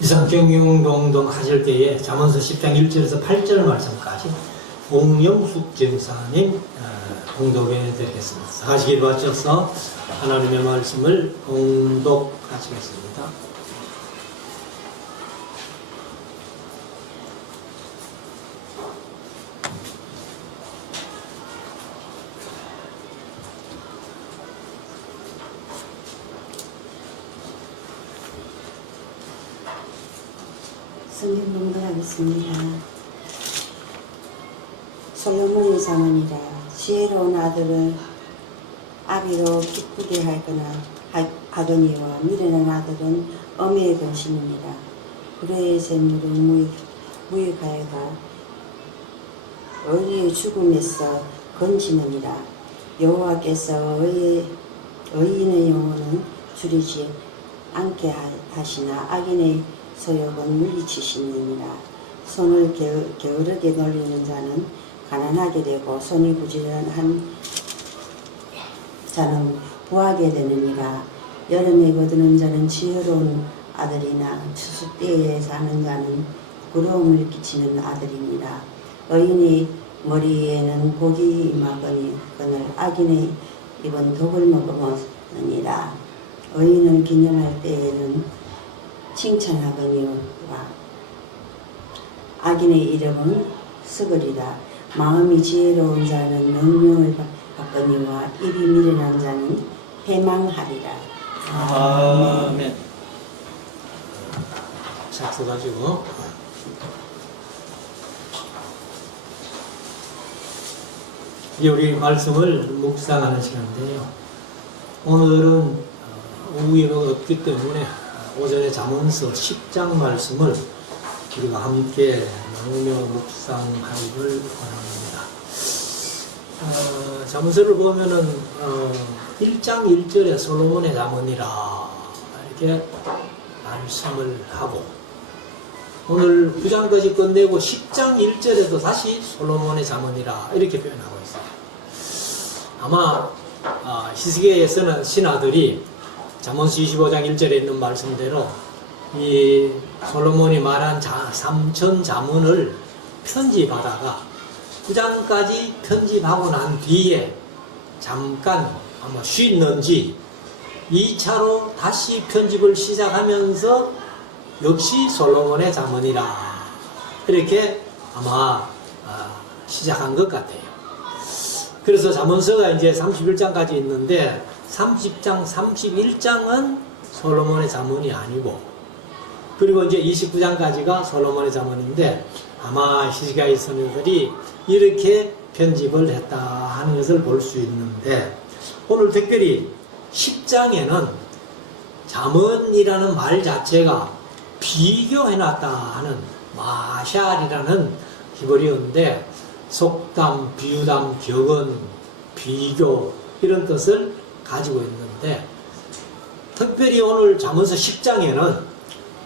이상경영동동 하실 때에 잠언서 10장 1절에서 8절 말씀까지 옥영숙 전사님 공독해 드리겠습니다. 하시기를 바쳐서 하나님의 말씀을 공독하시겠습니다. 성경 공독하겠습니다. 솔로몬의 잠언이라. 지혜로운 아들은 아비로 기쁘게 하거니와 미련한 아들은 엄의 근심이니라. 불의의 재물은 무익하여가 의리의 죽음에서 건지느니라. 여호와께서 의인의 영혼은 줄이지 않게 하시나 악인의 소욕은 물리치시느니라. 손을 게으르게 놀리는 자는 가난하게 되고 손이 부지런한 자는 부하게 되느니라. 여름에 거두는 자는 지혜로운 아들이나 추수 때에 사는 자는 부러움을 끼치는 아들이니라. 의인의 머리에는 복이 임하거늘 악인의 입은 독을 먹으니라. 의인을 기념할 때에는 칭찬하거니와 악인의 이름은 썩으리라. 마음이 지혜로운 자는 명령을 받거니와 입이 미련한 자는 패망하리라. 아멘. 작성하시고 이제 우리 말씀을 묵상하는 시간인데요. 오늘은 오후가 없기 때문에 오전에 잠언서 10장 말씀을 우리가 함께 나누며 묵상하기를 원합니다. 잠언서를 보면은 1장 1절에 솔로몬의 잠언이라 이렇게 말씀을 하고 오늘 9장까지 끝내고 10장 1절에도 다시 솔로몬의 잠언이라 이렇게 표현하고 있어요. 아마 히스기야에서는 신하들이 잠언서 25장 1절에 있는 말씀대로 이 솔로몬이 말한 3천 잠언을 편집하다가 9장까지 편집하고 난 뒤에 잠깐 아마 쉬었는지 2차로 다시 편집을 시작하면서 역시 솔로몬의 잠언이라 이렇게 아마 시작한 것 같아요. 그래서 잠언서가 이제 31장까지 있는데 30장, 31장은 솔로몬의 잠언이 아니고 그리고 이제 29장까지가 솔로몬의 잠언인데 아마 히스기야의 선생들이 이렇게 편집을 했다 하는 것을 볼 수 있는데 오늘 특별히 10장에는 잠언이라는 말 자체가 비교해놨다 하는 마샬이라는 히브리어인데 속담, 비유담, 격언, 비교 이런 뜻을 가지고 있는데 특별히 오늘 잠언서 10장에는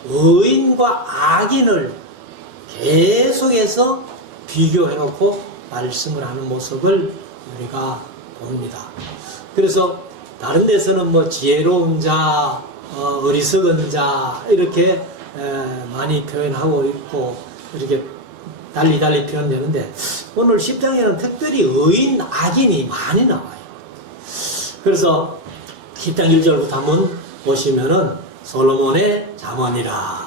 의인과 악인을 계속해서 비교해놓고 말씀을 하는 모습을 우리가 봅니다. 그래서 다른 데서는 뭐 지혜로운 자, 어리석은 자 이렇게 많이 표현하고 있고 이렇게 달리 표현되는데 오늘 10장에는 특별히 의인, 악인이 많이 나와요. 그래서 10장 1절부터 한번 보시면은 솔로몬의 잠언이라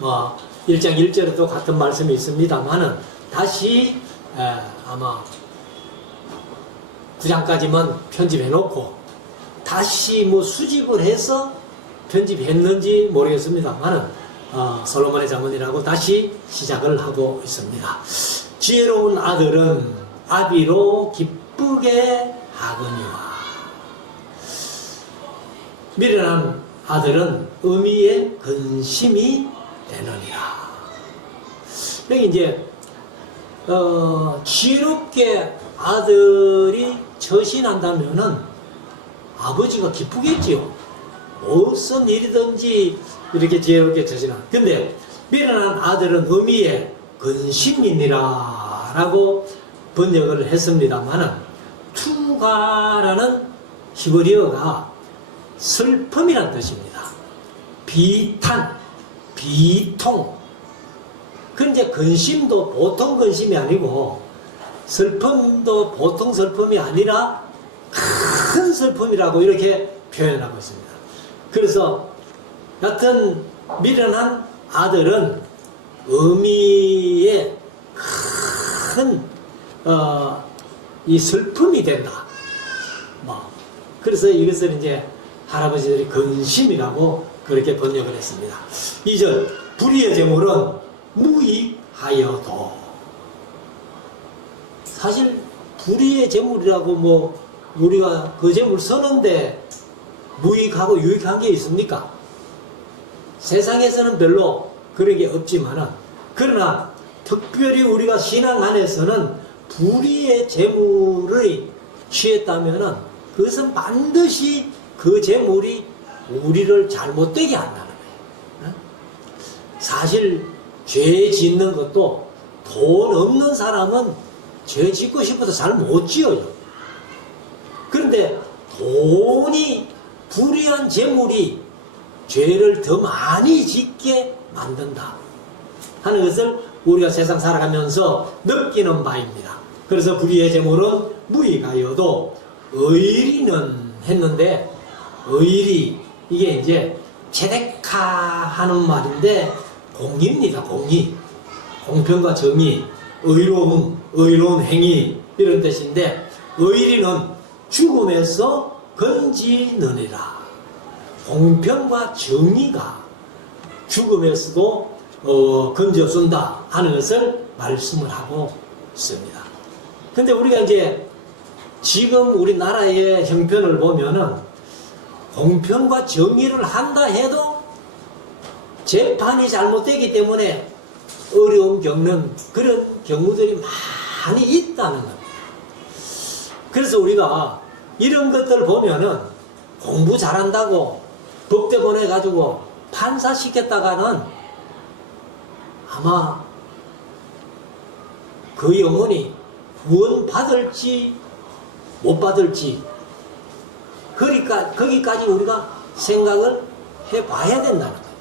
뭐 1장 1절에도 같은 말씀이 있습니다만은 다시 아마 9장까지만 편집해 놓고 다시 뭐 수집을 해서 편집했는지 모르겠습니다만은 솔로몬의 잠언이라고 다시 시작을 하고 있습니다. 지혜로운 아들은 아비로 기쁘게 하거니와 미련한 아들은 어미의 근심이 되느니라. 여기 이제 지혜롭게 아들이 처신한다면은 아버지가 기쁘겠지요. 무슨 일이든지 이렇게 지혜롭게 처신한. 근데 미련한 아들은 어미의 근심이니라 라고 번역을 했습니다만은 투가라는 히브리어가 슬픔이란 뜻입니다. 비탄, 비통. 그런데 근심도 보통 근심이 아니고 슬픔도 보통 슬픔이 아니라 큰 슬픔이라고 이렇게 표현하고 있습니다. 그래서 여튼 미련한 아들은 의미의 큰 이 슬픔이 된다. 그래서 이것을 이제 할아버지들이 근심이라고 그렇게 번역을 했습니다. 2절 불의의 재물은 무익하여도. 사실 불의의 재물이라고 뭐 우리가 그 재물 쓰는데 무익하고 유익한 게 있습니까? 세상에서는 별로 그런 게 없지만은, 그러나 특별히 우리가 신앙 안에서는 불의의 재물을 취했다면은 그것은 반드시 그 재물이 우리를 잘못되게 한다는 거예요. 사실 죄 짓는 것도 돈 없는 사람은 죄 짓고 싶어도 잘 못 지어요. 그런데 돈이, 불의한 재물이 죄를 더 많이 짓게 만든다 하는 것을 우리가 세상 살아가면서 느끼는 바입니다. 그래서 불의의 재물은 무익하여도 의리는 했는데, 의리, 이게 이제 체데카 하는 말인데 공의입니다. 공의, 공평과 정의, 의로움, 의로운 행위, 이런 뜻인데, 의리는 죽음에서 건지느니라. 공평과 정의가 죽음에서도 건져준다 하는 것을 말씀을 하고 있습니다. 근데 우리가 이제 지금 우리나라의 형편을 보면은 공평과 정의를 한다 해도 재판이 잘못되기 때문에 어려움 겪는 그런 경우들이 많이 있다는 겁니다. 그래서 우리가 이런 것들 보면은 공부 잘한다고 법대 보내가지고 판사 시켰다가는 아마 그 영혼이 구원 받을지 못 받을지 거기까지 우리가 생각을 해봐야 된다는 거예요.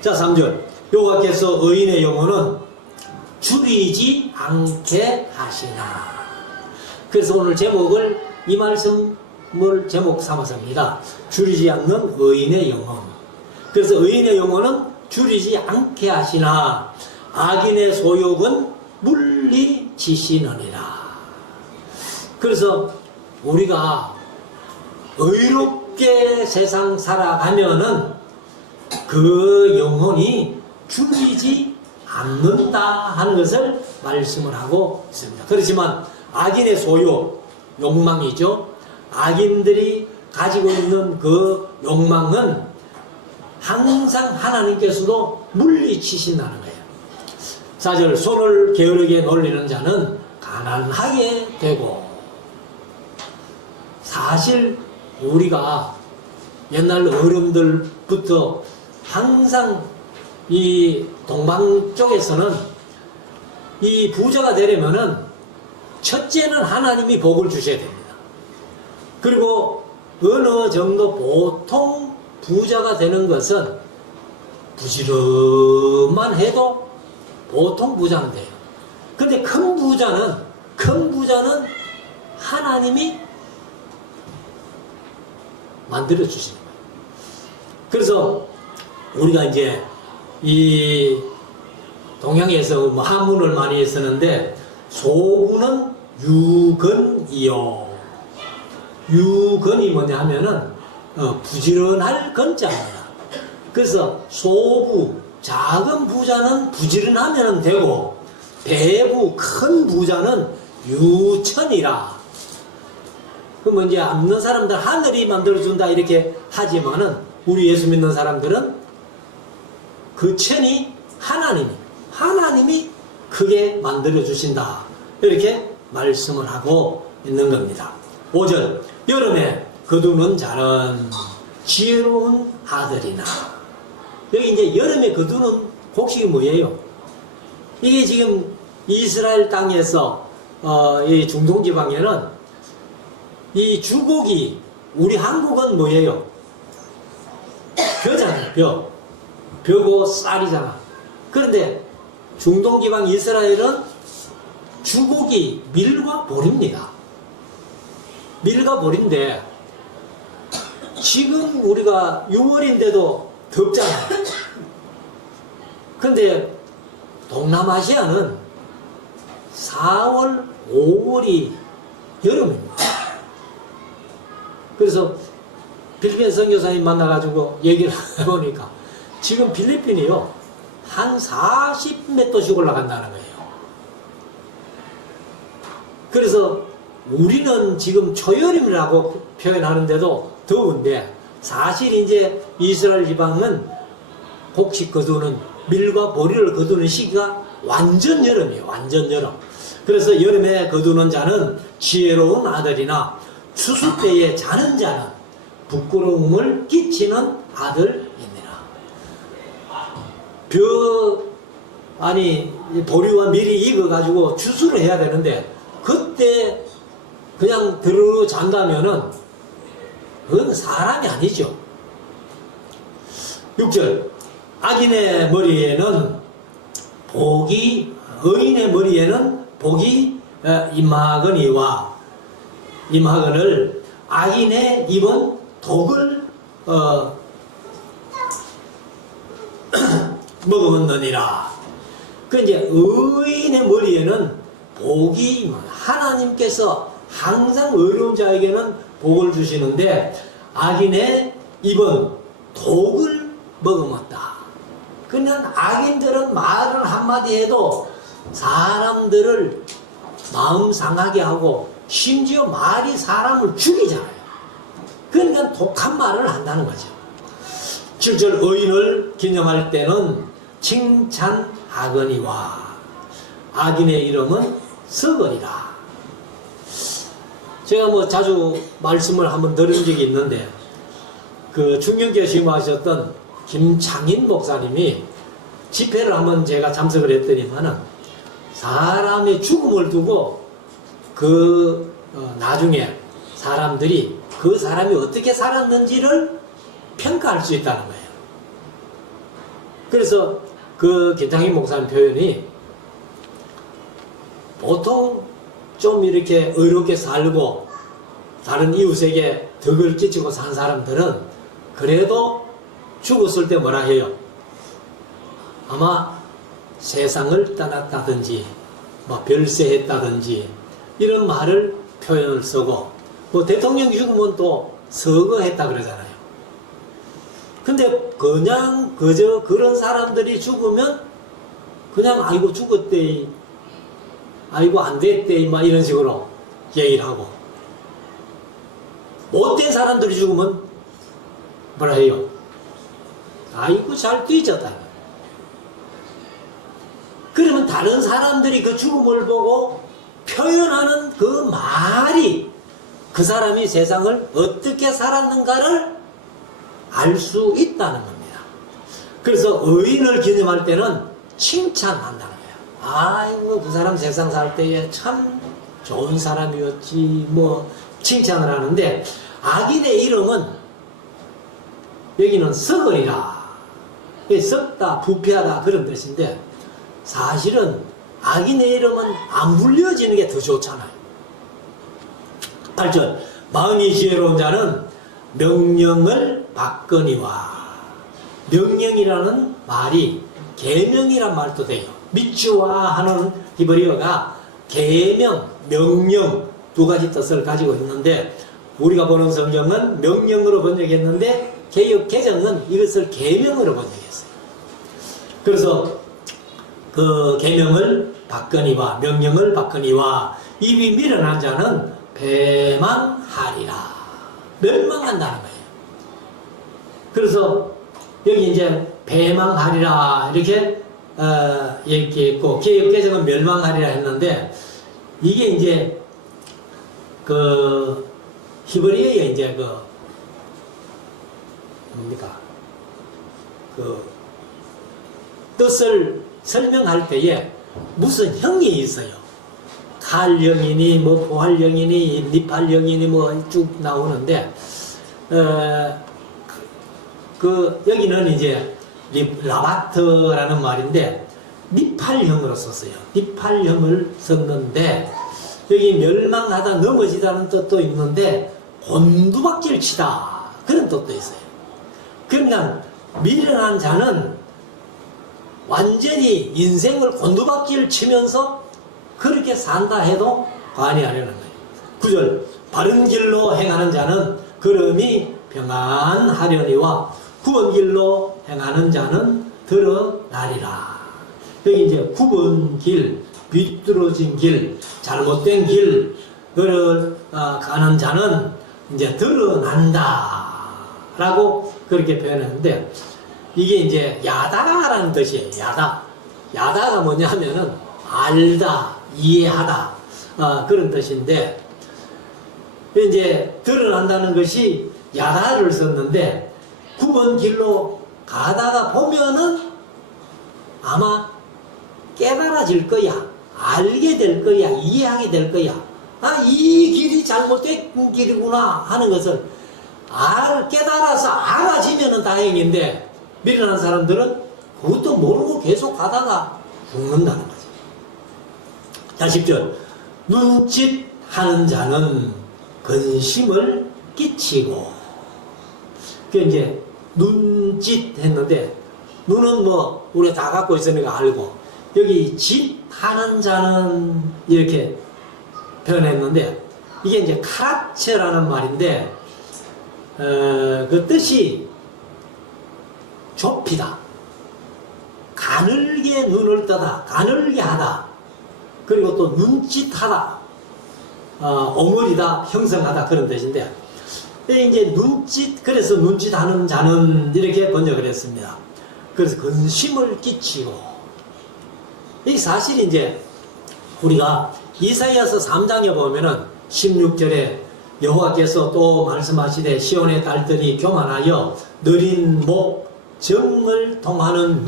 자, 3절 여호와께서 의인의 영혼은 줄이지 않게 하시나. 그래서 오늘 제목을, 이 말씀을 제목 삼았습니다. 줄이지 않는 의인의 영혼. 그래서 의인의 영혼은 줄이지 않게 하시나 악인의 소욕은 물리치시느니라. 그래서 우리가 의롭게 세상 살아가면은 그 영혼이 줄이지 않는다 하는 것을 말씀을 하고 있습니다. 그렇지만 악인의 소욕, 욕망이죠. 악인들이 가지고 있는 그 욕망은 항상 하나님께서도 물리치신다는 거예요. 4절 손을 게으르게 놀리는 자는 가난하게 되고. 사실 우리가 옛날 어른들부터 항상 이 동방 쪽에서는 이 부자가 되려면은 첫째는 하나님이 복을 주셔야 됩니다. 그리고 어느 정도 보통 부자가 되는 것은 부지런만 해도 보통 부자는 돼요. 근데 큰 부자는 하나님이 만들어 주시는 거예요. 그래서 우리가 이제 이 동양에서 뭐 한문을 많이 쓰는데, 소구는 유건이요. 유건이 뭐냐 하면은 부지런할 건자입니다. 그래서 소부, 작은 부자는 부지런하면 되고, 배부, 큰 부자는 유천이라. 그러면 이제 없는 사람들 하늘이 만들어준다 이렇게 하지만은, 우리 예수 믿는 사람들은 그 천이 하나님이 크게 만들어주신다 이렇게 말씀을 하고 있는 겁니다. 5절 여름에 거두는 자는 지혜로운 아들이나. 여기 이제 여름에 거두는 곡식이 뭐예요? 이게 지금 이스라엘 땅에서 이 중동 지방에는 이 주곡이, 우리 한국은 뭐예요? 벼잖아요. 벼. 벼고 쌀이잖아. 그런데 중동 지방 이스라엘은 주곡이 밀과 보리입니다. 밀과 보리인데 지금 우리가 6월인데도 덥잖아요. 근데 동남아시아는 4월, 5월이 여름입니다. 그래서 필리핀 선교사님 만나가지고 얘기를 해보니까 지금 필리핀이요 한 40몇 도씩 올라간다는 거예요. 그래서 우리는 지금 초여름이라고 표현하는데도 더운데 사실 이제 이스라엘 지방은 곡식 거두는 밀과 보리를 거두는 시기가 완전 여름이에요. 완전 여름. 그래서 여름에 거두는 자는 지혜로운 아들이나 추수 때에 자는 자는 부끄러움을 끼치는 아들이니라. 보리와 밀이 익어가지고 추수를 해야 되는데 그때 그냥 들어 잔다면은 그건 사람이 아니죠. 6절 악인의 머리에는 의인의 머리에는 복이 임하거니와 임하거늘 악인의 입은 독을 먹으느니라. 그 이제 의인의 머리에는 복이 하나님께서 항상 의로운 자에게는 복을 주시는데 악인의 입은 독을 머금었다. 그냥 악인들은 말을 한마디 해도 사람들을 마음 상하게 하고 심지어 말이 사람을 죽이잖아요. 그러니까 독한 말을 한다는 거죠. 7절 의인을 기념할 때는 칭찬하거니와 악인의 이름은 썩으리라. 제가 뭐 자주 말씀을 한번 들은 적이 있는데 그 중경교회 심화하셨던 김창인 목사님이 집회를 한번 제가 참석을 했더니만은 사람의 죽음을 두고 나중에 사람들이 그 사람이 어떻게 살았는지를 평가할 수 있다는 거예요. 그래서 그 김창인 목사님 표현이 보통 좀 이렇게 의롭게 살고 다른 이웃에게 덕을 끼치고 산 사람들은 그래도 죽었을 때 뭐라 해요? 아마 세상을 떠났다든지 뭐 별세했다든지 이런 말을 표현을 쓰고 뭐 대통령이 죽으면 또 서거했다 그러잖아요. 근데 그냥 그저 그런 사람들이 죽으면 그냥 아이고 죽었대, 아이고 안 됐대, 막 이런 식으로 얘기를 하고, 못된 사람들이 죽으면 뭐라 해요? 아이고 잘 뒤졌다. 그러면 다른 사람들이 그 죽음을 보고 표현하는 그 말이 그 사람이 세상을 어떻게 살았는가를 알 수 있다는 겁니다. 그래서 의인을 기념할 때는 칭찬한다는 거예요. 아이고 그 사람 세상 살 때에 참 좋은 사람이었지, 뭐 칭찬을 하는데, 악인의 이름은 여기는 썩으리라, 썩다 부패하다 그런 뜻인데, 사실은 악인의 이름은 안 불려지는 게 더 좋잖아요. 8절 마음이 지혜로운 자는 명령을 받거니와. 명령이라는 말이 계명이란 말도 돼요. 미츠와 하는 히브리어가 계명, 명령 두 가지 뜻을 가지고 있는데, 우리가 보는 성경은 명령으로 번역했는데 개역 개정은 이것을 계명으로 번역했어요. 그래서 그 계명을 받거니와, 명령을 받거니와 입이 미련한 자는 배망하리라. 멸망한다는 거예요. 그래서 여기 이제 배망하리라 이렇게 얘기했고, 개역 개정은 멸망하리라 했는데, 이게 이제 그 히브리어에 이제 그 뭡니까, 그 뜻을 설명할 때에 무슨 형이 있어요. 칼형이니 뭐 보활형이니 니팔형이니 뭐 쭉 나오는데, 그 여기는 이제 라바트라는 말인데 니팔형으로 썼어요. 니팔형을 썼는데 여기 멸망하다 넘어지다는 뜻도 있는데 곤두박질 치다 그런 뜻도 있어요. 그러니까 미련한 자는 완전히 인생을 곤두박질 치면서 그렇게 산다 해도 과언이 아니라는 거예요. 9절 바른 길로 행하는 자는 걸음이 평안하려니와 구번 길로 행하는 자는 드러나리라. 여기 이제 9번 길, 비뚤어진 길, 잘못된 길을 가는 자는 이제 드러난다 라고 그렇게 표현했는데 이게 이제 야다라는 뜻이에요. 야다가 뭐냐면은 알다, 이해하다 그런 뜻인데 이제 드러난다는 것이 야다를 썼는데 9번 길로 가다가 보면은 아마 깨달아질 거야. 알게 될 거야. 이해하게 될 거야. 이 길이 잘못된 길이구나 하는 것을 깨달아서 알아지면은 다행인데 미련한 사람들은 그것도 모르고 계속 가다가 죽는다는 거죠. 자, 10절. 눈짓하는 자는 근심을 끼치고. 그 이제 눈짓 했는데 눈은 뭐 우리가 다 갖고 있으니까 알고 여기 짓하는 자는 이렇게 표현했는데 이게 이제 카라체라는 말인데 그 뜻이 좁히다, 가늘게 눈을 뜨다, 가늘게 하다, 그리고 또 눈짓하다, 오물이다, 형성하다 그런 뜻인데 이제 그래서 눈짓하는 자는 이렇게 번역을 했습니다. 그래서 근심을 끼치고 이 사실 이제 우리가 이사야서 3장에 보면은 16절에 여호와께서 또 말씀하시되 시온의 딸들이 교만하여 느린 목 정을 통하는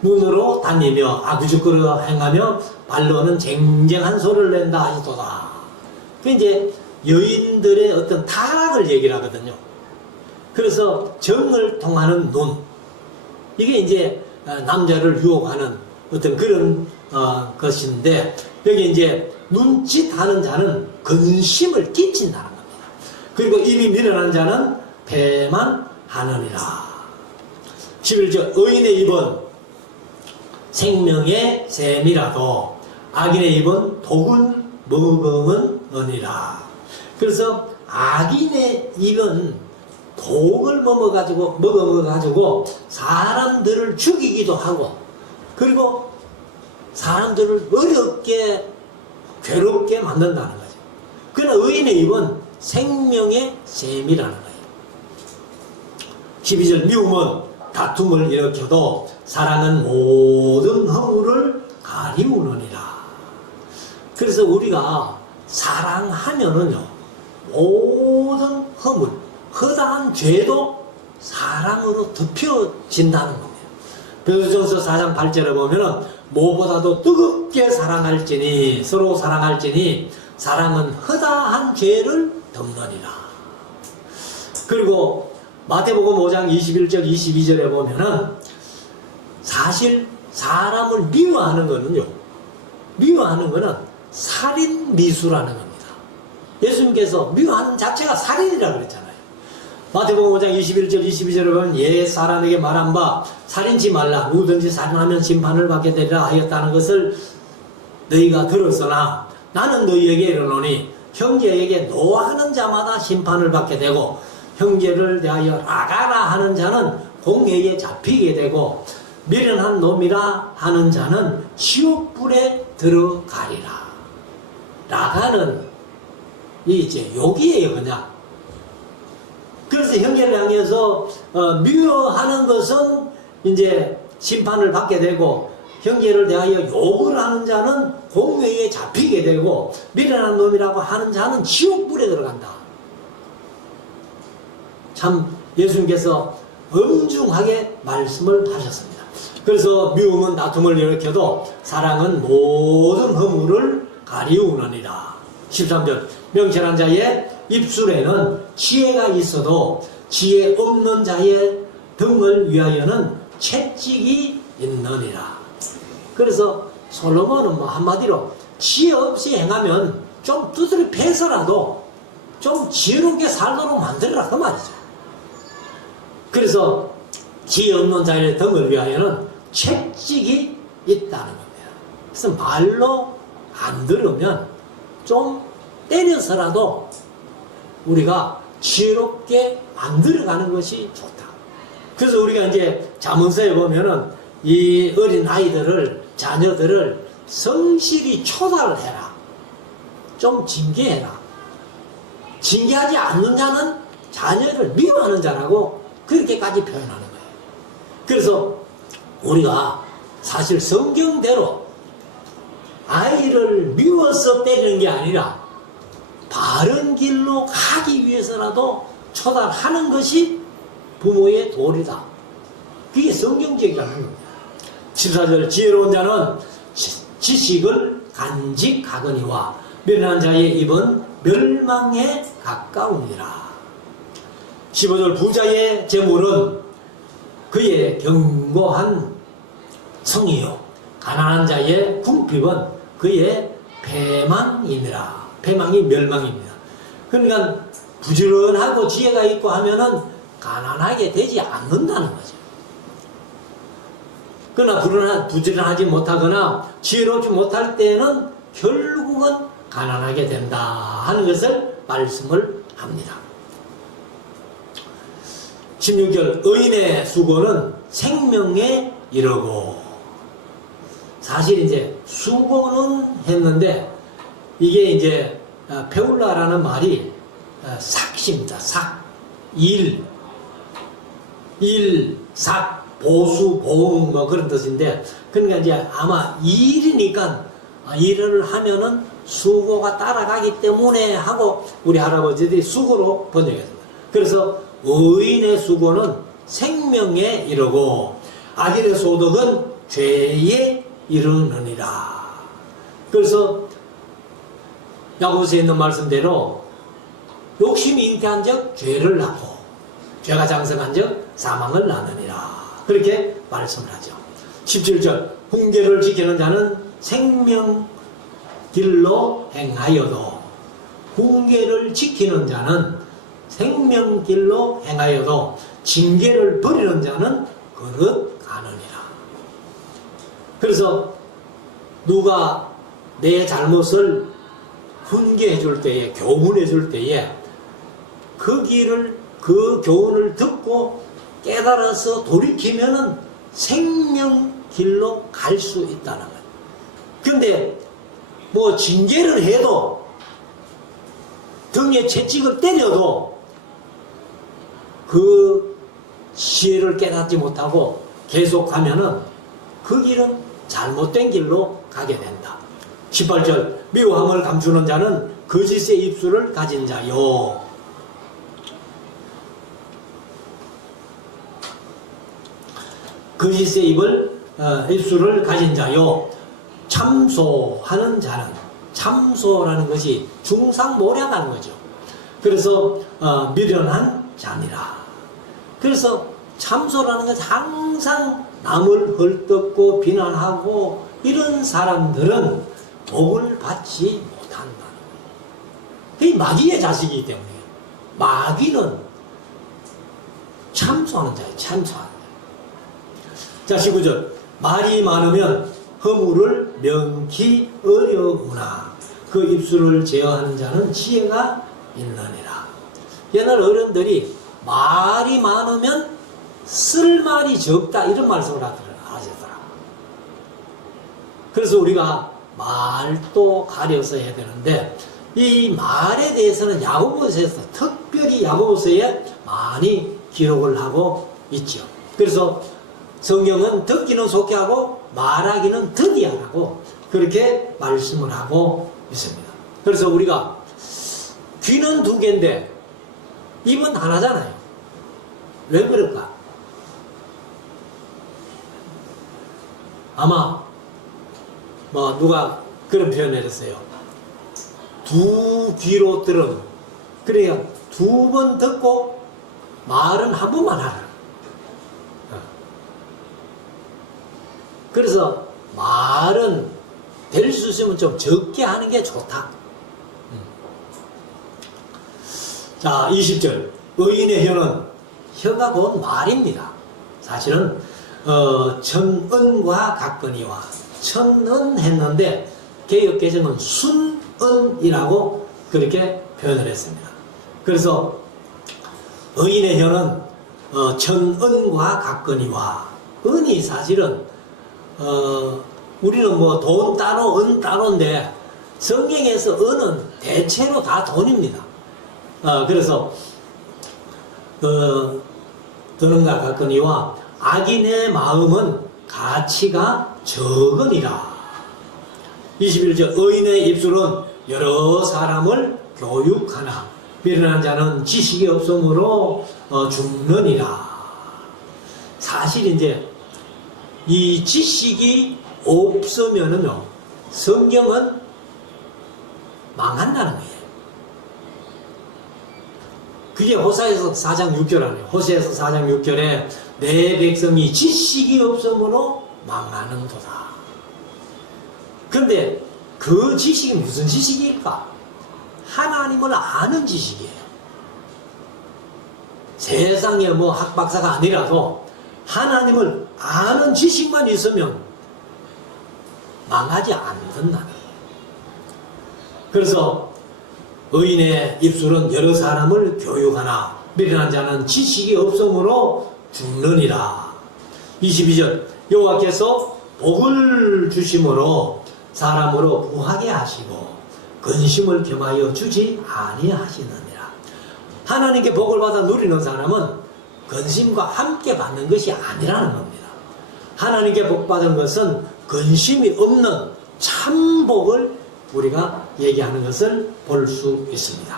눈으로 다니며 아구죽거려 행하며 발로는 쟁쟁한 소리를 낸다 하시도다. 그 이제 여인들의 어떤 타락을 얘기를 하거든요. 그래서 정을 통하는 눈, 이게 이제 남자를 유혹하는 어떤 그런 것인데 여기 이제 눈짓하는 자는 근심을 끼친다는 겁니다. 그리고 입이 미련한 자는 패만 하느니라. 11절 의인의 입은 생명의 샘이라도 악인의 입은 독은 먹음은 어니라. 그래서 악인의 입은 독을 먹어가지고 사람들을 죽이기도 하고 그리고 사람들을 어렵게 괴롭게 만든다는 거죠. 그러나 의인의 입은 생명의 샘이라는 거예요. 12절 미움은 다툼을 일으켜도 사랑은 모든 허물을 가리우느니라. 그래서 우리가 사랑하면은요 모든 허물, 허다한 죄도 사랑으로 덮여진다는 겁니다. 베드로전서 4장 8절에 보면은 무엇보다도 뜨겁게 사랑할지니 서로 사랑할지니 사랑은 허다한 죄를 덮느니라. 그리고 마태복음 5장 21절 22절에 보면은 사실 사람을 미워하는 거는 살인 미수라는 겁니다. 예수님께서 미워하는 자체가 살인이라고 그랬잖아요. 마태복음 5장 21절 22절에 보면 옛 사람에게 말한 바 살인치 말라 누구든지 살인하면 심판을 받게 되리라 하였다는 것을 너희가 들었으나 나는 너희에게 이르노니 형제에게 노하는 자마다 심판을 받게 되고 형제를 대하여 라가라 하는 자는 공회에 잡히게 되고 미련한 놈이라 하는 자는 지옥불에 들어가리라. 라가는 이제 욕이에요 그냥. 그래서 형제를 향해서 미워하는 것은 이제 심판을 받게 되고 형제를 대하여 욕을 하는 자는 공회에 잡히게 되고 미련한 놈이라고 하는 자는 지옥불에 들어간다. 참 예수님께서 엄중하게 말씀을 하셨습니다. 그래서 미움은 다툼을 일으켜도 사랑은 모든 허물을 가리우느니라. 13절 명철한 자의 입술에는 지혜가 있어도 지혜 없는 자의 등을 위하여는 채찍이 있느니라. 그래서 솔로몬은 뭐 한마디로 지혜 없이 행하면 좀 두드려 패서라도 좀 지혜롭게 살도록 만들어라 그 말이죠. 그래서 지혜 없는 자의 등을 위하여는 채찍이 있다는 겁니다. 그래서 말로 안 들으면 좀 때려서라도 우리가 지혜롭게 만들어가는 것이 좋다. 그래서 우리가 이제 잠언서에 보면은 이 어린 아이들을, 자녀들을 성실히 초달을 해라. 좀 징계해라. 징계하지 않는 자는 자녀를 미워하는 자라고 그렇게까지 표현하는 거예요. 그래서 우리가 사실 성경대로 아이를 미워서 때리는 게 아니라 바른 길로 가기 위해서라도 초달하는 것이 부모의 도리다. 그게 성경적이라는 겁니다. 14절 지혜로운 자는 지식을 간직하거니와 미련한 자의 입은 멸망에 가까우니라. 15절 부자의 재물은 그의 견고한 성이요 가난한 자의 궁핍은 그의 패망이니라. 패망이 멸망입니다. 그러니까 부지런하고 지혜가 있고 하면은 가난하게 되지 않는다는 거죠. 그러나 부지런하지 못하거나 지혜롭지 못할 때는 결국은 가난하게 된다 하는 것을 말씀을 합니다. 16절 의인의 수고는 생명에 이르고. 사실 이제 수고는 했는데 이게 이제 배울라라는 말이 삭시입니다. 삭, 삭, 보수, 보응 뭐 그런 뜻인데, 그러니까 이제 아마 일이니까 일을 하면은 수고가 따라가기 때문에 하고 우리 할아버지들이 수고로 번역했습니다. 그래서 의인의 수고는 생명에 이르고 악인의 소득은 죄에 이르느니라. 그래서 야고보서에 있는 말씀대로 욕심이 잉태한 적 죄를 낳고 죄가 장성한 적 사망을 낳느니라. 그렇게 말씀을 하죠. 17절 훈계를 지키는 자는 생명 길로 행하여도, 훈계를 지키는 자는 생명 길로 행하여도 징계를 버리는 자는 그릇 가느니라. 그래서 누가 내 잘못을 훈계해 줄 때에, 교훈해 줄 때에 그 길을, 그 교훈을 듣고 깨달아서 돌이키면은 생명 길로 갈 수 있다는 거예요. 근데 뭐 징계를 해도, 등에 채찍을 때려도 그 지혜를 깨닫지 못하고 계속하면은 그 길은 잘못된 길로 가게 된다. 18절 미워함을 감추는 자는 거짓의 입술을 가진 자요. 거짓의 입술을 가진 자요. 참소하는 자는, 참소라는 것이 중상모략하는 거죠. 그래서 미련한 자니라. 그래서 참소라는 것은 항상 남을 헐뜯고 비난하고 이런 사람들은 복을 받지 못한다는 거예요. 그게 마귀의 자식이기 때문에. 마귀는 참소하는 자예요. 참소하는 자. 자, 19절 말이 많으면 허물을 명키 어려우나 그 입술을 제어하는 자는 지혜가 있느니라. 옛날 어른들이 말이 많으면 쓸 말이 적다 이런 말씀을 하시더라. 그래서 우리가 말도 가려서 해야 되는데, 이 말에 대해서는 야고보서에서, 특별히 야고보서에 많이 기록을 하고 있죠. 그래서 성경은 듣기는 속히 하고 말하기는 더디 하라고 그렇게 말씀을 하고 있습니다. 그래서 우리가 귀는 두 개인데 입은 하나잖아요. 왜 그럴까? 아마 뭐 누가 그런 표현을 했어요. 두 귀로 들은, 그래야 두 번 듣고 말은 한 번만 하라. 그래서 말은 될 수 있으면 좀 적게 하는 게 좋다. 자, 20절. 의인의 혀는, 혀가 곧 말입니다. 사실은 천은과 같거니와, 천은 했는데 개역 개정은 순은이라고 그렇게 표현을 했습니다. 그래서 의인의 혀는 천은과 같거니와, 은이 사실은 우리는 뭐 돈 따로 은 따로인데 성경에서 은은 대체로 다 돈입니다. 그래서 드는과 같거니와 악인의 마음은 가치가 적으니라. 21절. 의인의 입술은 여러 사람을 교육하나 미련한 자는 지식이 없으므로 죽느니라. 사실 이제 이 지식이 없으면은요, 성경은 망한다는 거예요. 그게 호사에서 4장 6절 아니에요. 호세에서 4장 6절에 내 백성이 지식이 없으므로 망하는도다. 그런데 그 지식이 무슨 지식일까? 하나님을 아는 지식이에요. 세상에 뭐 학박사가 아니라도 하나님을 아는 지식만 있으면 망하지 않는다는 거예요. 그래서 의인의 입술은 여러 사람을 교육하나 미련한 자는 지식이 없으므로 죽느니라. 22절. 여호와께서 복을 주심으로 사람으로 부하게 하시고 근심을 겸하여 주지 아니하시느니라. 하나님께 복을 받아 누리는 사람은 근심과 함께 받는 것이 아니라는 겁니다. 하나님께 복받은 것은 근심이 없는 참 복을 우리가 얘기하는 것을 볼 수 있습니다.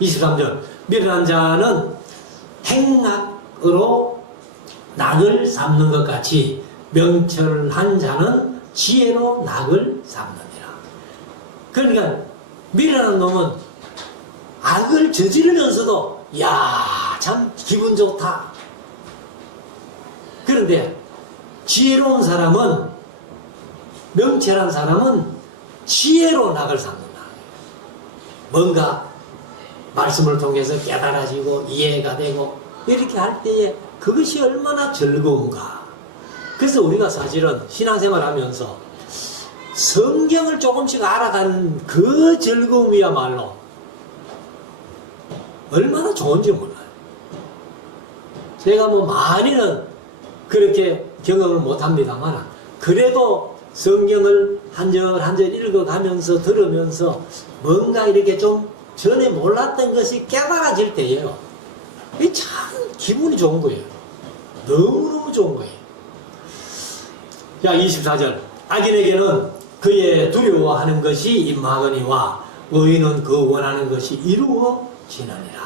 23절. 미련한 자는 행악으로 낙을 삼는 것 같이 명철한 자는 지혜로 낙을 삼느니라. 그러니까 미련한 놈은 악을 저지르면서도 참 기분 좋다. 그런데 지혜로운 사람은, 명철한 사람은 지혜로 낙을 삼는다. 뭔가 말씀을 통해서 깨달아지고 이해가 되고 이렇게 할 때에 그것이 얼마나 즐거운가. 그래서 우리가 사실은 신앙생활 하면서 성경을 조금씩 알아가는 그 즐거움이야말로 얼마나 좋은지 몰라요. 제가 뭐 많이는 그렇게 경험을 못합니다만 그래도 성경을 한 절 한 절 읽어가면서 들으면서 뭔가 이렇게 좀 전에 몰랐던 것이 깨달아질 때예요. 이게 참 기분이 좋은 거예요. 너무너무 좋은 거예요. 자, 24절. 악인에게는 그의 두려워하는 것이 임하거니와 의인은 그 원하는 것이 이루어지느니라.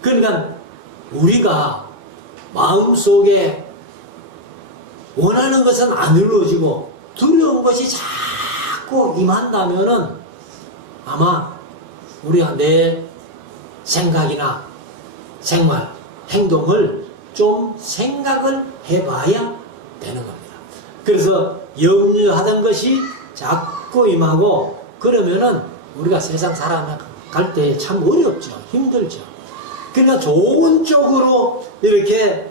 그러니까 우리가 마음속에 원하는 것은 안 이루어지고 두려운 것이 자꾸 임한다면은 아마 우리가 내 생각이나 생활, 행동을 좀 생각을 해봐야 되는 겁니다. 그래서 염려하던 것이 자꾸 임하고 그러면은 우리가 세상 살아갈 때 참 어렵죠. 힘들죠. 그러니까 좋은 쪽으로 이렇게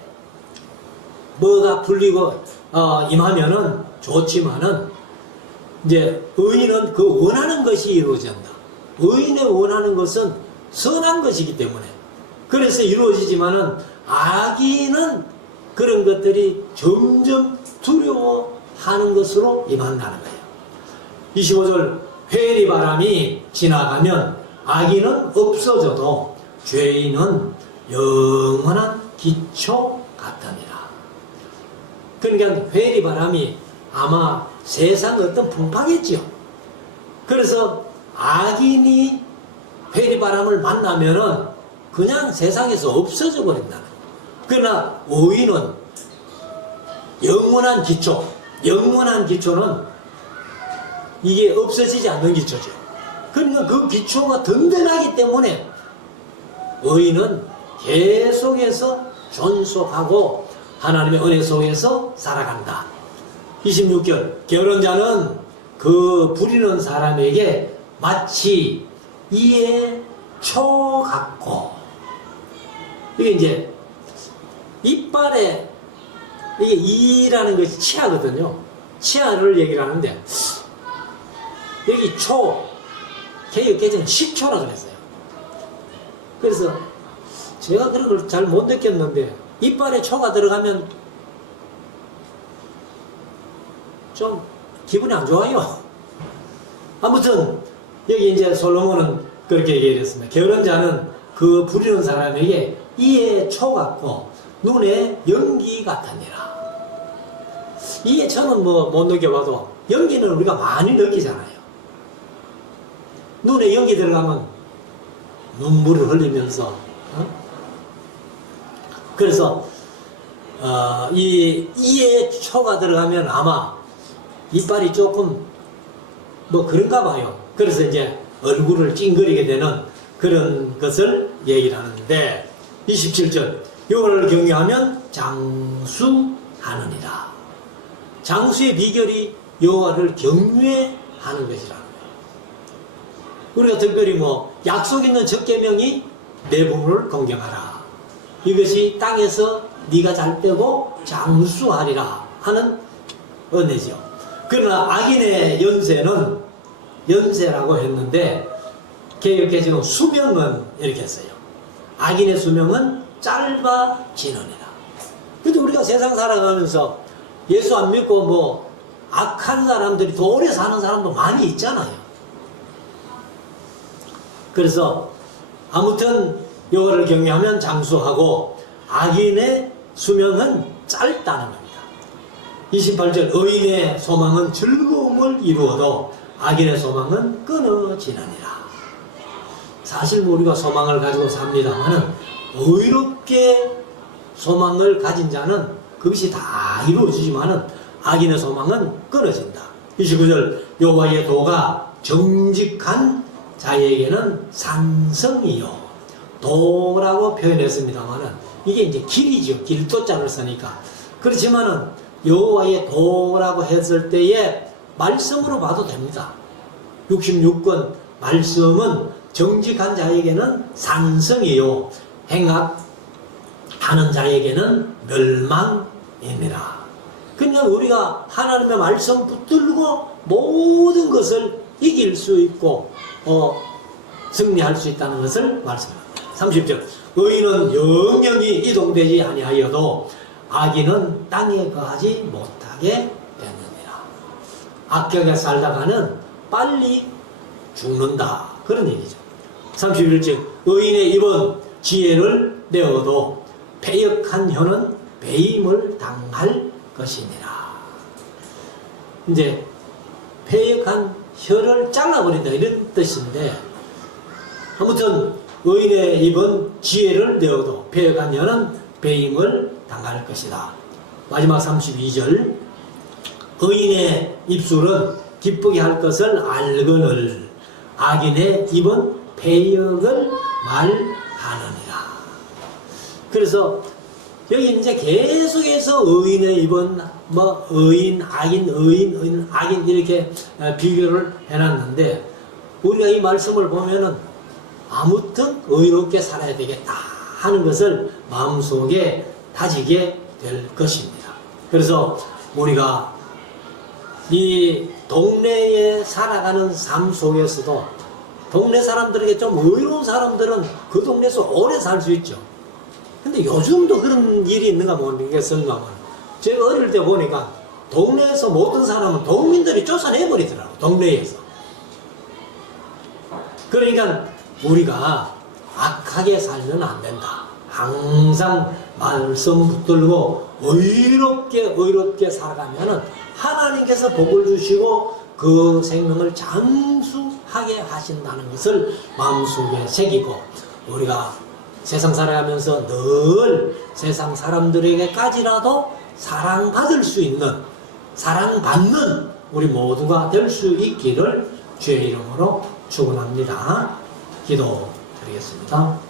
뭐가 풀리고 임하면은 좋지만은 이제 의인은 그 원하는 것이 이루어진다. 의인의 원하는 것은 선한 것이기 때문에 그래서 이루어지지만은 악인은 그런 것들이 점점 두려워하는 것으로 임한다는 거예요. 25절. 회리 바람이 지나가면 악인은 없어져도 죄인은 영원한 기초 같으니라. 그러니까 회리 바람이 아마 세상 어떤 풍파겠지요. 그래서 악인이 회리 바람을 만나면은 그냥 세상에서 없어져 버린다는 거예요. 그러나 의인은 영원한 기초, 영원한 기초는 이게 없어지지 않는 기초죠. 그러니까 그 기초가 든든하기 때문에 의인은 계속해서 존속하고 하나님의 은혜 속에서 살아간다. 26절 게으른 자는 그 부리는 사람에게 마치 이의 초 같고, 이게 이제 이빨에 이게 이라는 것이 치아거든요. 치아를 얘기를 하는데 여기 초, 개혁개정은 10초라 그랬어요. 그래서 제가 그런 걸 잘 못 느꼈는데 이빨에 초가 들어가면 좀 기분이 안 좋아요. 아무튼 여기 이제 솔로몬은 그렇게 얘기했습니다. 게으른 자는 그 부리는 사람에게 이에 초 같고 눈에 연기 같으니라. 이에 초는 뭐 못 느껴봐도 연기는 우리가 많이 느끼잖아요. 눈에 연기 들어가면 눈물을 흘리면서 그래서 이에 초가 들어가면 아마 이빨이 조금 뭐 그런가 봐요. 그래서 이제 얼굴을 찡그리게 되는 그런 것을 얘기를 하는데 27절 여호와를 경외하면 장수하느니라. 장수의 비결이 여호와를 경외하는 것이라는 거예요. 우리가 특별히 뭐 약속 있는 첫 계명이 내 부모를 존경하라. 이것이 땅에서 네가 잘 되고 장수하리라 하는 은혜죠. 그러나 악인의 연세라고 했는데 개혁개정은 수명은 이렇게 했어요. 악인의 수명은 짧아지느니라. 근데 우리가 세상 살아가면서 예수 안 믿고 뭐 악한 사람들이 더 오래 사는 사람도 많이 있잖아요. 그래서 아무튼 여호와를 경외하면 장수하고 악인의 수명은 짧다는 겁니다. 28절 의인의 소망은 즐거움을 이루어도 악인의 소망은 끊어지느니라. 사실 우리가 소망을 가지고 삽니다마는 의롭게 소망을 가진 자는 그것이 다 이루어지지만은 악인의 소망은 끊어진다. 29절 여호와의 도가 정직한 자에게는 산성이요. 도라고 표현했습니다마는 이게 이제 길이죠. 길도자를 쓰니까. 그렇지만은 여호와의 도라고 했을 때에 말씀으로 봐도 됩니다. 66권 말씀은 정직한 자에게는 산성이요 행악하는 자에게는 멸망이니라. 그냥 우리가 하나님의 말씀 붙들고 모든 것을 이길 수 있고 승리할 수 있다는 것을 말씀합니다. 30절 의인은 영영이 이동되지 아니하여도 악인은 땅에 거하지 못하게 되느니라. 악하게 살다가는 빨리 죽는다. 그런 얘기죠. 31절 의인의 입은 지혜를 내어도 패역한 혀는 배임을 당할 것이니라. 이제 패역한 혀를 잘라버린다 이런 뜻인데 아무튼 의인의 입은 지혜를 내어도 패역한 혀는 배임을 당할 것이다. 마지막 32절 의인의 입술은 기쁘게 할 것을 알거늘 악인의 입은 패역을 말하느니라. 그래서 여기 이제 계속해서 의인의 입은 뭐 의인, 악인, 악인 이렇게 비교를 해놨는데 우리가 이 말씀을 보면은 아무튼 의롭게 살아야 되겠다 하는 것을 마음속에 다지게 될 것입니다. 그래서 우리가 이 동네에 살아가는 삶 속에서도 동네 사람들에게 좀 의로운 사람들은 그 동네에서 오래 살 수 있죠. 근데 요즘도 그런 일이 있는가 모르겠습니다만 제가 어릴 때 보니까 동네에서 모든 사람은 동민들이 쫓아내버리더라고요. 동네에서. 그러니까 우리가 악하게 살면 안 된다. 항상 말씀 붙들고 의롭게 살아가면은 하나님께서 복을 주시고 그 생명을 장수하게 하신다는 것을 마음속에 새기고 우리가 세상 살아가면서 늘 세상 사람들에게까지라도 사랑받을 수 있는 사랑받는 우리 모두가 될 수 있기를 주의 이름으로 축원합니다. 기도드리겠습니다.